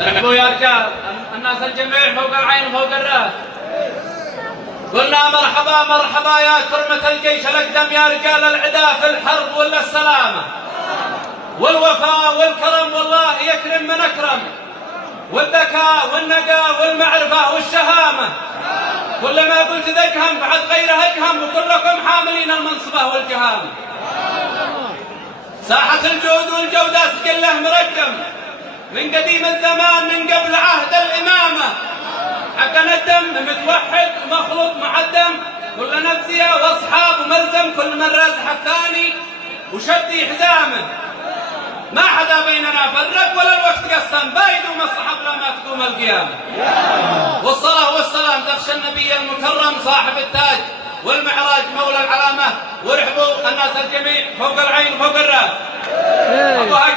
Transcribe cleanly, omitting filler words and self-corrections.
ارحبوا يا رجال، الناس الجميع فوق العين وفوق الراس. قلنا مرحبا مرحبا يا كرمة الجيش الأقدم يا رجال العدا في الحرب ولا السلامة، والوفاء والكرم والله يكرم من أكرم، والذكاء والنقاء والمعرفة والشهامة. كل ما قلت ذكهم بعد غيره اكهم، وكلكم حاملين المنصبة والجهامة. ساحة الجود والجودة سجله مرقم من قديم الزمان، من قبل عهد الإمامة. حقنا الدم متوحد ومخلوط معدم، كل نفسية واصحاب وملزم، كل من رازح الثاني وشدي حزامه. ما حدا بيننا فرق ولا الوقت قسم، بايد ومصحب لما تقوم القيامة. والصلاة والسلام تخشى النبي المكرم صاحب التاج والمعراج مولى العلامة. وارحبوا الناس الجميع فوق العين وفوق الراس. أبو هاي